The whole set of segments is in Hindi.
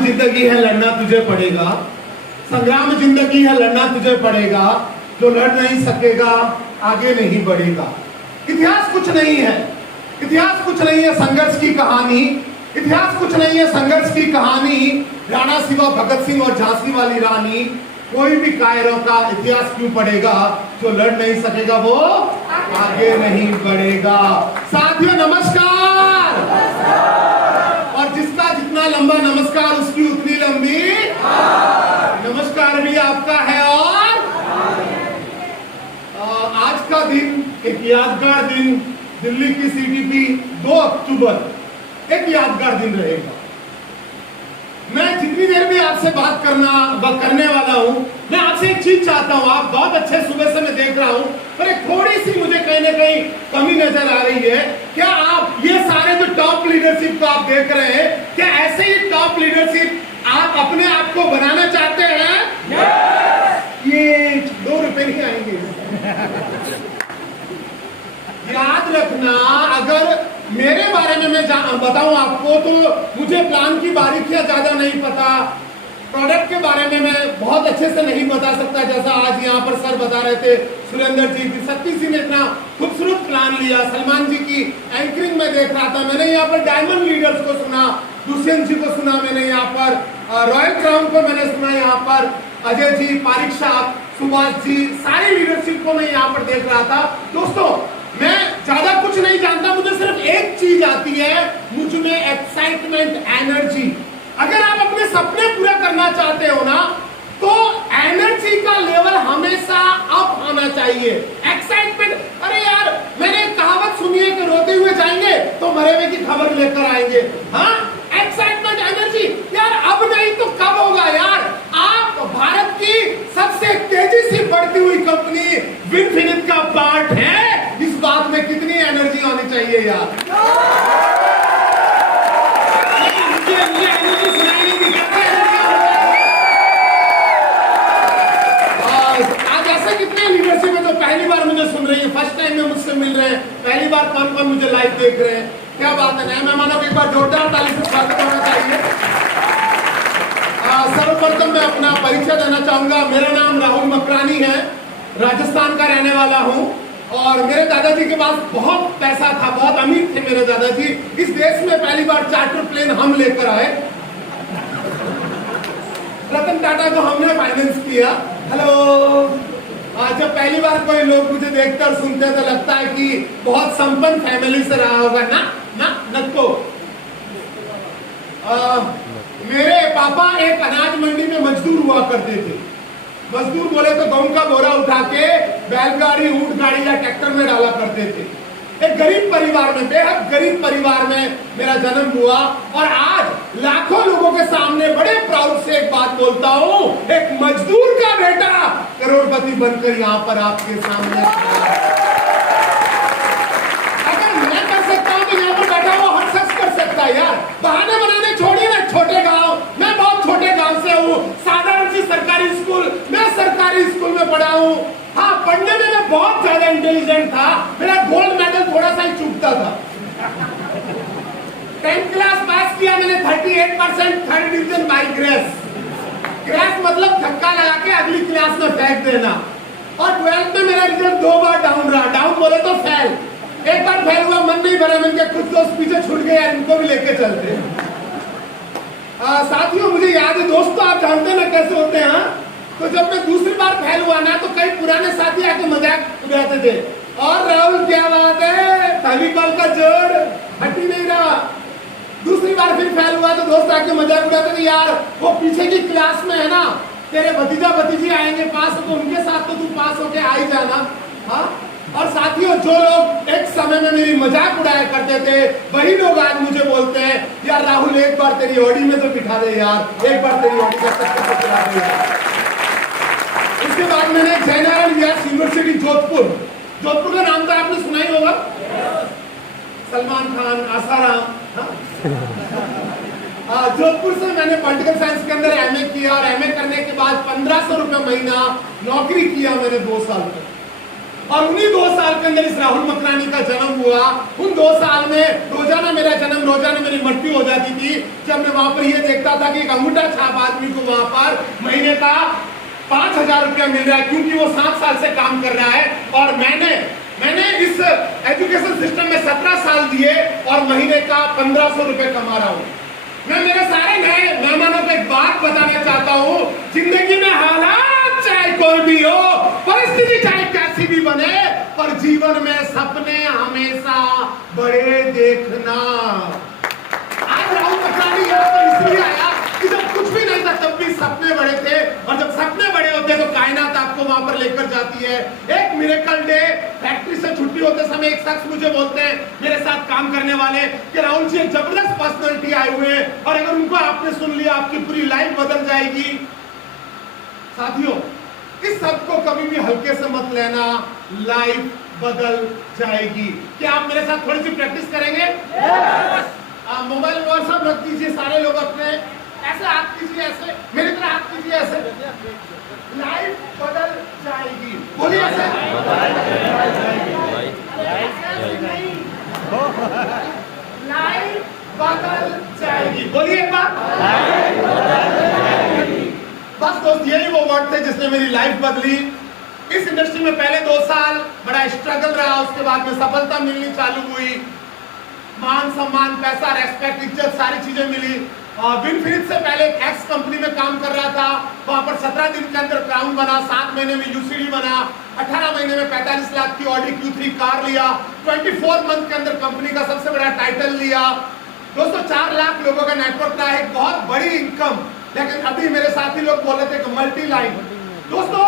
जिंदगी है लड़ना तुझे पड़ेगा, संग्राम जिंदगी है लड़ना तुझे पड़ेगा, जो लड़ नहीं सकेगा आगे नहीं बढ़ेगा। इतिहास कुछ नहीं है, इतिहास कुछ नहीं है संघर्ष की कहानी, इतिहास कुछ नहीं है संघर्ष की कहानी। राणा सिवा भगत सिंह और झांसी वाली रानी, कोई भी कायरों का इतिहास क्यों पढ़ेगा, जो लड़ नहीं सकेगा वो आगे नहीं बढ़ेगा। साथियों नमस्कार। और जिसका जितना लंबा नमस्कार उसकी उतनी लंबी नमस्कार भी आपका है। और आज का दिन एक यादगार दिन, दिल्ली की सीटीपी 2 अक्टूबर एक यादगार दिन रहेगा। मैं जितनी देर भी आपसे बात करने वाला हूं, मैं आपसे एक चीज चाहता हूं। आप बहुत अच्छे सुबह से मैं देख रहा हूं, पर एक थोड़ी सी मुझे कहीं ना कहीं कमी नजर आ रही है। क्या आप ये सारे जो टॉप लीडरशिप को आप देख रहे हैं, क्या ऐसे ही टॉप लीडरशिप आप अपने आप को बनाना चाहते हैं? yes! ये 2 रुपए नहीं आएंगे। याद रखना, अगर मेरे बारे में मैं बताऊं आपको तो मुझे प्लान की बारीकियां ज्यादा नहीं पता, प्रोडक्ट के बारे में मैं बहुत अच्छे से नहीं बता सकता। जैसा आज यहाँ पर सर बता रहे थे, सुरेंद्र जी, सत्ती सिंह ने इतना खूबसूरत प्लान लिया, सलमान जी की एंकरिंग में देख रहा था, मैंने यहाँ पर डायमंड लीडर्स को सुना, दुष्यंत जी को सुना, मैंने यहाँ पर रॉयल क्राउन को मैंने सुना, यहाँ पर अजय जी, पारिक साहब, सुभाष जी, सारी लीडरशिप को मैं यहाँ पर देख रहा था। दोस्तों मैं ज्यादा कुछ नहीं जानता, मुझे सिर्फ एक चीज आती है, मुझ में एक्साइटमेंट, एनर्जी। अगर आप अपने सपने पूरा करना चाहते हो ना, तो एनर्जी का लेवल हमेशा अप आना चाहिए। एक्साइटमेंट, अरे यार मैंने एक कहावत सुनी है कि रोते हुए जाएंगे तो मरे हुए की खबर लेकर आएंगे। हाँ, एक्साइटमेंट, एनर्जी, यार अब नहीं तो कब होगा यार। आप भारत की सबसे तेजी से बढ़ती हुई कंपनी विनफिनिट का पार्ट है, इस बात में कितनी एनर्जी आनी चाहिए यार। मुझे एनर्जी सुनाई नहीं दी। आज ऐसे कितने लीडरशिप है जो पहली बार मुझे सुन रही है, फर्स्ट टाइम में मुझसे मिल रहे हैं, पहली बार कौन कौन मुझे लाइव देख रहे हैं। क्या बात है, नए मेहमानों को एक बार जोरदार ताली से स्वागत होना चाहिए। सर्वप्रथम मैं अपना परिचय देना चाहूंगा। मेरा नाम राहुल मकरानी है, राजस्थान का रहने वाला हूं, और मेरे दादाजी के पास बहुत पैसा था, बहुत अमीर थे मेरे दादाजी। इस देश में पहली बार चार्टर प्लेन हम लेकर आए, रतन टाटा को हमने फाइनेंस किया। हेलो। जब पहली बार कोई लोग मुझे देखते और सुनते हैं तो लगता है कि बहुत संपन्न फैमिली से रहा होगा ना। नको। मेरे पापा एक अनाज मंडी में मजदूर हुआ करते थे। मजदूर बोले तो गेहूं का बोरा उठा के बैलगाड़ी, ऊंट गाड़ी या ट्रैक्टर में डाला करते थे। एक गरीब परिवार में, बेहद गरीब परिवार में मेरा जन्म हुआ, और आज लाखों लोगों के सामने बड़े प्राउड से एक बात बोलता हूं, एक मजदूर का बेटा करोड़पति बनकर यहाँ पर आपके सामने। अगर मैं कर सकता हूं तो यहाँ पर बैठा हुआ हर शख्स कर सकता है यार। बहाने बनाने छोड़िए ना। छोटे गांव, मैं बहुत छोटे गांव से हूँ, साधारण सी सरकारी स्कूल, मैं सरकारी स्कूल में पढ़ा हूँ। हाँ, पढ़ने में मैं बहुत ज्यादा इंटेलिजेंट था, मेरा गोल्ड मेडल थोड़ा सा ही चूकता था। 10th क्लास पास किया मैंने 38%, 3rd division by grace. Grace मतलब धक्का लगा के अगली क्लास में फेंक देना। और 12th में मेरा रिजल्ट 2 बार डाउन रहा, डाउन बोले तो फेल। एक बार फेल हुआ, मन नहीं भरा, मैंने कुछ दोस्त पीछे छूट गए यार, इनको भी लेके चलते। साथियों मुझे याद है, दोस्तों आप जानते ना कैसे होते हैं। तो जब मैं दूसरी बार फेल हुआ ना, तो कई पुराने साथी आके मजाक उड़ाते थे, और राहुल क्या बात है, फेविकॉल का जोड़ हट ही नहीं रहा। दूसरी बार फिर फेल हुआ तो दोस्त आके मजाक उड़ाते थे, यार वो पीछे की क्लास में है ना, तेरे भतीजा भतीजी आएंगे पास, तो उनके साथ तो तू पास होके आ ही जाना। हाँ, और साथियों जो लोग एक समय में मेरी मजाक उड़ाया करते थे, वही लोग आज मुझे बोलते हैं, यार राहुल एक बार तेरी ऑडी में तो बिठा दे यार, एक बार तेरी ऑडी का चक्कर तो चला दे यार। उसके बाद मैंने जयनारायण व्यास यूनिवर्सिटी जोधपुर का नाम तो आपने सुना ही होगा, सलमान खान, आसाराम। जोधपुर से मैंने पॉलिटिकल साइंस के अंदर एमए किया, और एमए करने के बाद 1500 रुपए महीना नौकरी किया मैंने 2 साल तक। और उन्हीं 2 साल के अंदर इस राहुल मकरानी का जन्म हुआ। उन 2 साल में रोजाना मेरा जन्म, रोजाना मेरी मृत्यु हो जाती थी, जब मैं वहां पर ये देखता था कि एक अंगूठा छाप आदमी को वहां पर महीने का 5,000 रुपया मिल रहा है, क्योंकि वो 7 साल से काम कर रहा है। और मैंने इस एजुकेशन सिस्टम में 17 साल दिए और महीने का 1,500 रुपए कमा रहा हूं। मैं मेरे सारे नए मेहमानों को एक बात बताना चाहता हूं, जिंदगी में हालात चाहे कोई भी हो, परिस्थिति चाहे कैसी भी बने, पर जीवन में सपने हमेशा बड़े देखना। आज राहुल मकरानी यहाँ पर इसलिए आया कि जब कुछ भी नहीं था तब भी सपने बड़े थे, और जब सपने बड़े होते हैं तो कायनात आपको वहां पर लेकर जाती है। एक मिरेकल डे, फैक्ट्री से छुट्टी होते समय एक शख्स मुझे बोलते हैं, मेरे साथ काम करने वाले, कि राहुल जी एक जबरदस्त पर्सनालिटी आए हुए हैं और अगर उनको आपने सुन लिया आपकी पूरी लाइफ बदल जाएगी। साथियों, इस शब्द को कभी भी हल्के से मत लेना, लाइफ बदल जाएगी। क्या आप मेरे साथ थोड़ी सी प्रैक्टिस करेंगे? मोबाइल और सब रख दीजिए, सारे लोग अपने ऐसे हाथ कीजिए, ऐसे मेरी तरह हाथ कीजिए, ऐसे। लाइफ बदल जाएगी, बोलिए ऐसे। लाइफ बदल जाएगी, बोलिए एक बार। बस दोस्त, यही वो वर्ड थे जिसने मेरी लाइफ बदली। इस इंडस्ट्री में पहले 2 साल बड़ा स्ट्रगल रहा, उसके बाद में सफलता मिलनी चालू हुई, मान सम्मान, पैसा, रेस्पेक्ट, इज्जत, सारी चीजें मिली। विनफिनिट से पहले एक एक्स कंपनी में काम कर रहा था, वहां पर 17 दिन के अंदर क्राउन बना, 7 महीने में यूसीडी बना, 18 महीने में 45 लाख की ऑडी Q3 कार लिया, 24 मंथ के अंदर कंपनी का सबसे बड़ा टाइटल लिया। दोस्तों 4 लाख लोगों का नेटवर्क रहा है, एक बहुत बड़ी इनकम। लेकिन अभी मेरे साथी लोग बोल रहे थे कि मल्टी लाइन। दोस्तों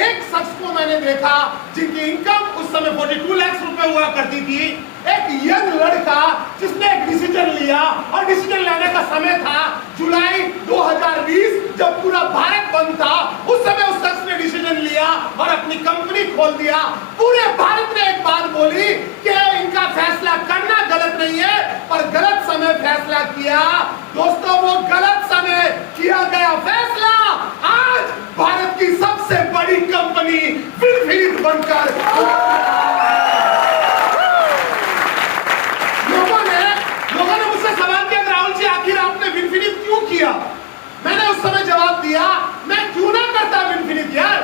एक शख्स को मैंने देखा जिनकी इनकम उस समय 42 लाख रुपए हुआ करती थी, एक यंग लड़का जिसने एक डिसीजन लिया, और डिसीजन लेने का समय था जुलाई 2020, जब पूरा भारत बंद था। उस समय उस शख्स ने डिसीजन लिया और अपनी कंपनी खोल दिया। पूरे भारत ने एक बात बोली कि इनका फैसला करना गलत नहीं है, पर गलत समय फैसला किया। दोस्तों वो गलत समय किया गया फैसला आज भारत की सबसे बड़ी कंपनी विनफिनिट बनकर लोगों ने मुझसे सवाल किया, राहुल जी आखिर आपने विनफिनिट क्यों किया? मैंने उस समय जवाब दिया, मैं क्यों ना करता विनफिनिट यार।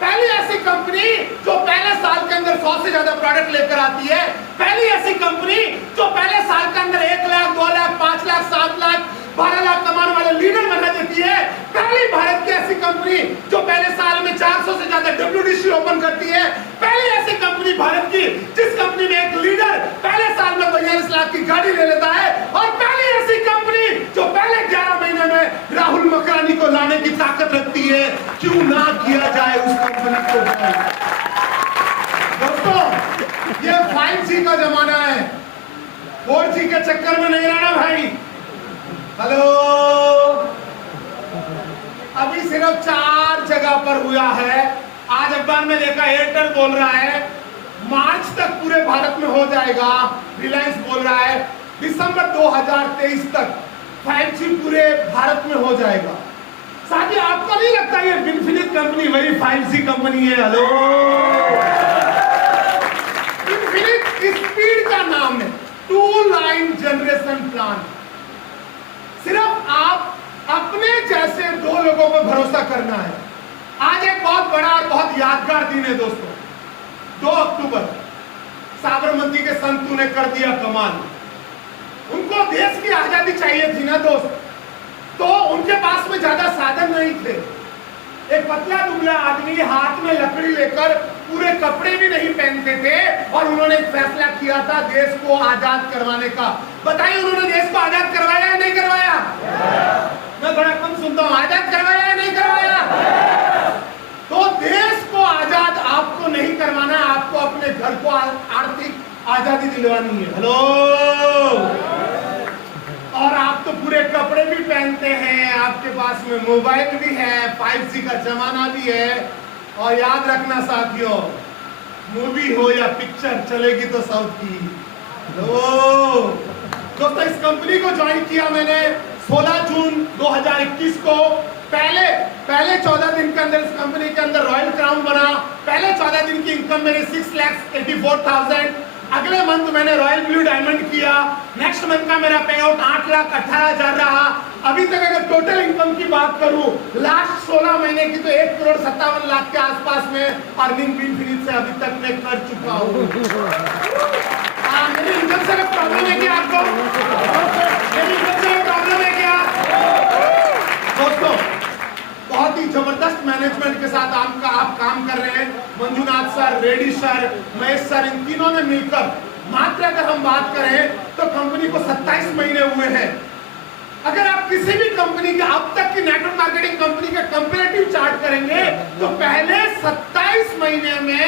पहली ऐसी कंपनी जो पहले साल के अंदर 100 से ज्यादा प्रोडक्ट लेकर आती है, पहली ऐसी कंपनी जो पहले साल के अंदर 1 लाख, 2 लाख, 5 लाख, 7 लाख, 12 लाख कमाने वाले लीडर बना देती है। पहली भारत की ऐसी कंपनी जो पहले साल में 400 से ज्यादा WDC ओपन करती है। पहली ऐसी कंपनी भारत की जिस कंपनी में एक लीडर पहले साल में 42 लाख की गाड़ी ले लेता है, और पहली ऐसी कंपनी जो पहले 11 महीने में राहुल मकरानी को लाने की ताकत रखती है। क्यों ना किया जाए उस कंपनी को? दोस्तों ये 5G का जमाना है, 4G के चक्कर में नहीं रहना भाई। हेलो, अभी सिर्फ 4 जगह पर हुआ है। आज अखबार में देखा एयरटेल बोल रहा है मार्च तक पूरे भारत में हो जाएगा, रिलायंस बोल रहा है दिसंबर 2023 तक 5G पूरे भारत में हो जाएगा। साथी आपको नहीं लगता ये विनफिनिट कंपनी वही 5G कंपनी है? हेलो, विनफिनिट स्पीड का नाम है, 2 लाइन जनरेशन प्लान। सिर्फ आप अपने जैसे 2 लोगों पर भरोसा करना है। आज एक बहुत बड़ा और बहुत यादगार दिन है दोस्तों, 2 अक्टूबर। साबरमती के संतों ने कर दिया कमाल। उनको देश की आजादी चाहिए थी ना दोस्त, तो उनके पास में ज्यादा साधन नहीं थे। एक पतला दुबला आदमी हाथ में लकड़ी लेकर, पूरे कपड़े भी नहीं पहनते थे, और उन्होंने एक फैसला किया था देश को आजाद करवाने का। बताइए उन्होंने देश को आजाद करवाया या नहीं करवाया? मैं बड़ा कम सुनता हूं, आजाद करवाया या नहीं करवाया? तो देश को आजाद आपको नहीं करवाना, आपको अपने घर को आर्थिक आजादी दिलवानी है। हेलो, और आप तो पूरे कपड़े भी पहनते हैं, आपके पास में मोबाइल भी है, 5G का जमाना भी है। और याद रखना साथियों, मूवी हो या पिक्चर चलेगी तो साउथ की। दोस्तों इस कंपनी को ज्वाइन किया मैंने 16 जून 2021 को। पहले 14 दिन के अंदर इस कंपनी के अंदर रॉयल क्राउन बना। पहले 14 दिन की इनकम मेरी 6,84,000। अगले मंथ मैंने रॉयल ब्लू डायमंड किया। नेक्स्ट मंथ का मेरा पे आउट 8,18,000 रहा। अभी तक अगर टोटल इनकम की बात करूं लास्ट 16 महीने की तो 1,57,00,000 के आसपास में अर्निंग विनफिनिट से अभी तक मैं कर चुका हूं। मेरी इनकम से प्रॉब्लम है क्या आपको? मेरी इनकम से प्रॉब्लम है क्या? दोस्तों बहुत ही जबरदस्त मैनेजमेंट के साथ आप काम कर रहे हैं। Manjunath sir, Reddy sir, Mahesh sir, इन तीनों ने मिलकर मात्र अगर हम बात करें तो कंपनी को 27 महीने हुए हैं। अगर आप किसी भी कंपनी के अब तक की नेटवर्क मार्केटिंग कंपनी का कंपैरेटिव चार्ट करेंगे तो पहले 27 महीने में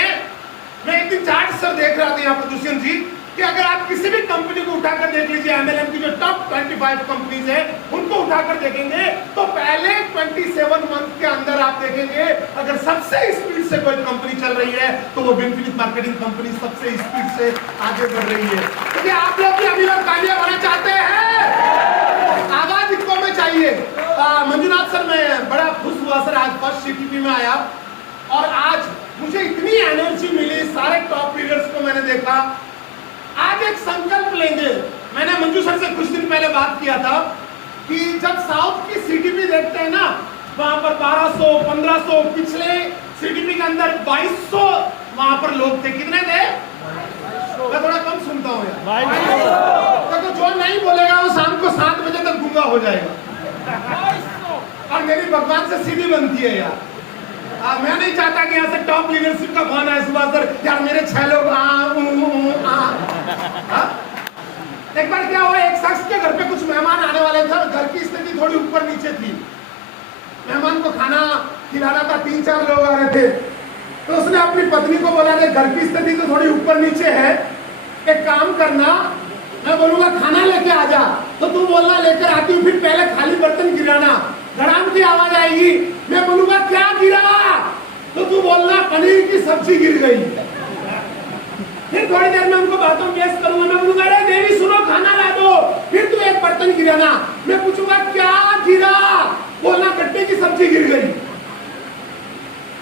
मैं एक दिन चार्ट सर देख रहा था यहाँ पर दुष्यंत जी कि अगर आप किसी भी कंपनी को उठाकर देख लीजिए, एमएलएम की जो टॉप 25 कंपनीज है उनको उठाकर देखेंगे तो पहले 27 मंथ के अंदर आप देखेंगे अगर सबसे स्पीड से कोई कंपनी चल रही है तो वो विनफिनिट मार्केटिंग कंपनी सबसे स्पीड से आगे बढ़ रही है। तो क्या आप लोग भी अभी लोग कामयाब होना चाहते हैं? आवाज इनको में चाहिए। मंजुनाथ सर, मैं बड़ा खुश हुआ सर आज फर्स्ट सीटीपी में आया और आज मुझे इतनी एनर्जी मिली। सारे टॉप लीडर्स को मैंने देखा। आज एक संकल्प लेंगे। मैंने मंजू सर से कुछ दिन पहले बात किया था कि जब साउथ की सीटीपी देखते हैं ना वहां पर 1200, 1500, पिछले सीटीपी के अंदर 2200 वहां पर लोग थे। कितने थे? मैं थोड़ा कम सुनता हूँ यार। तो जो नहीं बोलेगा वो शाम को 7 बजे तक गूंगा हो जाएगा। और मेरी भगवान से सीधी बनती है यार। मैं नहीं चाहता कि यहाँ से टॉप लीडरशिप का फोन आए सुबह सर यार मेरे 6 लोग एक बार क्या हुआ, एक शख्स के घर पे कुछ मेहमान आने वाले थे। घर की स्थिति थोड़ी ऊपर नीचे थी। मेहमान को खाना खिलाना था, 3-4 लोग आ रहे थे। तो उसने अपनी पत्नी को बोला घर की स्थिति तो थोड़ी ऊपर नीचे है, एक काम करना, मैं बोलूंगा खाना लेके आ जा तो तू बोलना लेकर आती हूँ, फिर पहले खाली बर्तन गिराना, धड़ाम की आवाज आएगी। मैं बोलूंगा क्या गिरा तो तू बोलना पनीर की सब्जी गिर गई। फिर थोड़ी देर में उनको बातों पेश करूंगा। मैं बोलूंगा अरे देवी सुनो खाना ला दो, फिर तू एक बर्तन गिराना। मैं पूछूंगा क्या गिरा, बोलना गट्टे की सब्जी गिर गई।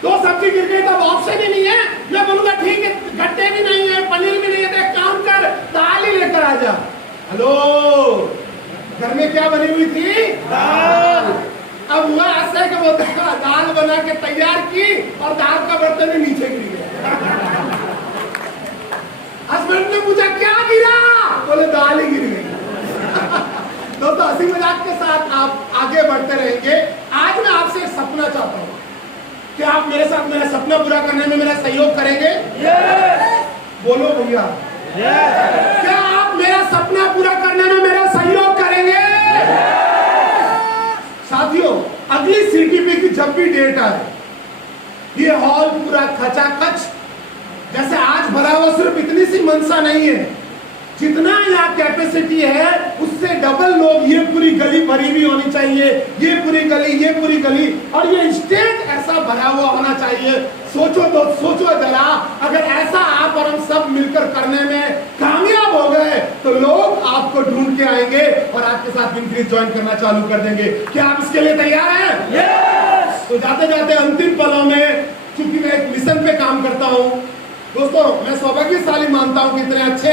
2 सब्जी गिर गई तब ऑप्शन ही नहीं है। मैं बोलूंगा ठीक है गट्टे भी नहीं है, पनीर भी नहीं है, तो एक काम कर दाल ही लेकर आ जा। हेलो, घर में क्या बनी हुई थी? दाल। अब हुआ ऐसा कि वो दाल बना के तैयार की और दाल का बर्तन ही नीचे गिर गया। हस्बैंड ने पूछा क्या गिरा, बोले दाल ही गिर गई। दोस्तों हंसी मजाक के साथ आप आगे बढ़ते रहेंगे। आज मैं आपसे एक सपना चाहता हूँ कि आप मेरे साथ मेरा सपना पूरा करने में मेरा सहयोग करेंगे? बोलो भैया, क्या आप मेरा सपना पूरा करने में मेरा सहयोग करेंगे? साथियों अगली सीटीपी की जब भी डेट आए ये हॉल पूरा खचाखच, जैसे आज भरा हुआ सिर्फ इतनी सी मनसा नहीं है, जितना यहाँ कैपेसिटी है उससे डबल लोग, ये पूरी गली भरी हुई होनी चाहिए, ये पूरी गली और ये स्टेज ऐसा भरा हुआ होना चाहिए। सोचो जरा, अगर ऐसा आप और हम सब मिलकर करने में कामयाब हो गए तो लोग आपको ढूंढ के आएंगे और आपके साथ विनफिनिट ज्वाइन करना चालू कर देंगे। क्या आप इसके लिए तैयार हैं? yes! तो जाते जाते अंतिम पलों में, चूंकि मैं एक मिशन पे काम करता हूँ दोस्तों, मैं सौभाग्यशाली मानता हूँ कि इतने अच्छे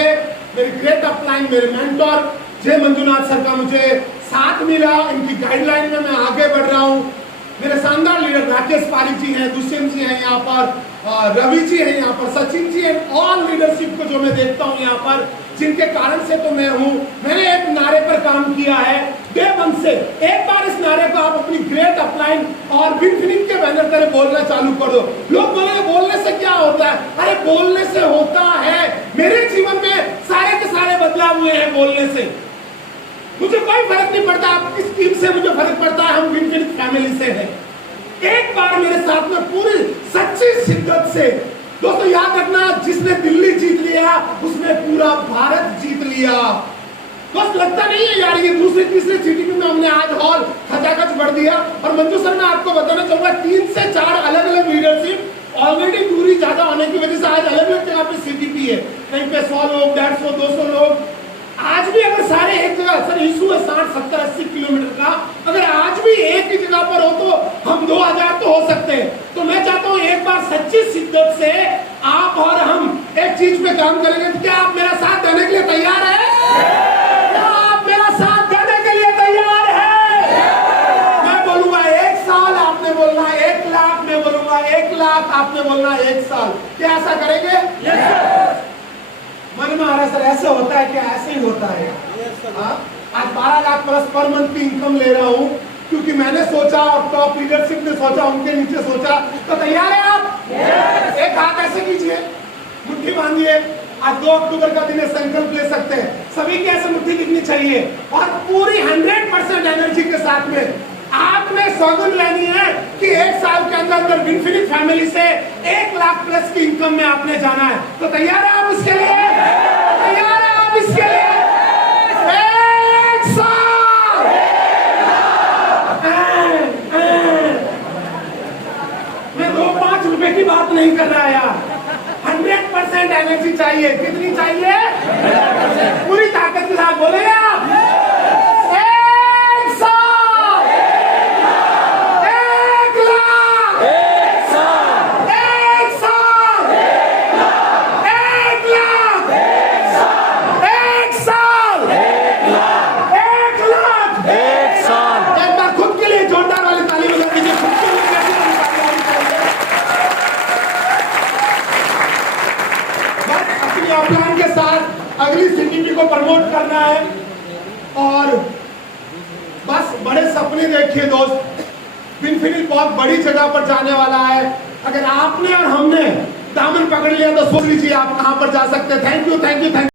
मेरे ग्रेट अपलाइन, मेरे मेंटोर जय मंजुनाथ सर का मुझे साथ मिला। इनकी गाइडलाइन में मैं आगे बढ़ रहा हूँ। मेरे शानदार लीडर राकेश पारिक जी हैं, दुष्यंत जी हैं यहाँ पर, रवि जी हैं यहाँ पर, सचिन जी हैं, ऑल लीडरशिप को जो मैं देखता हूँ यहाँ पर, जिनके कारण से तो मैं हूँ। मैंने एक नारे पर काम किया है डे 1 से। एक बार इस नारे को आप अपनी ग्रेट अपलाइन और विनफिनिट के बैनर तरह बोलना चालू कर दो। लोग बोलेंगे बोलने से क्या होता है? अरे बोलने से होता है। मेरे जीवन में सारे के सारे बदलाव हुए हैं बोलने से। मुझे कोई फर्क नहीं पड़ता आप किस टीम से, मुझे फर्क पड़ता है हम विनफिनिट फैमिली से हैं। एक बार मेरे साथ में पूरी सच्ची शिद्दत से, दोस्तों याद रखना, जिसने दिल्ली जीत लिया उसने पूरा भारत जीत लिया। बस लगता नहीं है यार ये दूसरी तीसरी सीटीपी में हमने आज हॉल खचाखच बढ़ दिया। और मंजू सर मैं आपको बताना चाहूंगा 3 से 4 अलग अलग लीडरशिप ऑलरेडी दूरी ज्यादा होने की वजह से आज अलग अलग जगह पे सीटीपी है। कहीं पे 100 लोग, 150, 200 लोग। आज भी अगर सारे एक जगह, सर इशू है 60, 70, 80 किलोमीटर का, अगर आज भी एक ही जगह पर हो तो हम 2000 तो हो सकते हैं। तो मैं चाहता हूं एक बार सच्ची शिद्दत से आप और हम एक चीज पे काम करेंगे। तो क्या आप मेरा साथ देने के लिए तैयार हैं? क्या आप मेरा साथ देने के लिए तैयार हैं? मैं बोलूंगा 1 साल, आपने बोलना 1 लाख, मैं बोलूंगा 1 लाख, आपने बोलना 1 साल। क्या ऐसा करेंगे? मन में आ रहा है सर ऐसे होता है क्या? ऐसे ही होता है। आज 12 लाख प्लस पर मंथ की इनकम ले रहा हूं क्योंकि मैंने सोचा और टॉप लीडरशिप ने सोचा, उनके नीचे सोचा। तो तैयार है आप? एक हाथ ऐसे कीजिए, मुट्ठी बांधिए। आज 2 अक्टूबर का दिन है, संकल्प ले सकते हैं। सभी की ऐसे मुट्ठी दिखनी चाहिए और पूरी 100% एनर्जी के साथ में आपने सौगंध लेनी है कि 1 साल के अंदर अंदर विनफिनिट फैमिली से 1 लाख प्लस की इनकम में आपने जाना है। तो तैयार है आप इसके लिए? तैयार है आप इसके लिए? 1 साल। मैं 2-5 रुपए की बात नहीं कर रहा यार, 100% एनर्जी चाहिए। कितनी चाहिए? पूरी ताकत के साथ बोलेंगे आप? 1 साल, 1 लाख, 1 साल, 1 लाख, 1 साल, 1 लाख। एक बार खुद के लिए जोरदार वाली ताली बजा दीजिए। खुद के लिए कैसी ताली बजानी चाहिए? बस अपनी अपलाइन के साथ अगली सीटीपी को प्रमोट करना है और बस बड़े सपने देखिए दोस्त। विनफिनिट बहुत बड़ी जगह पर जाने वाला है। अगर आपने और हमने दामन पकड़ लिया तो सोच लीजिए आप कहां पर जा सकते हैं। Thank you, thank you, thank you.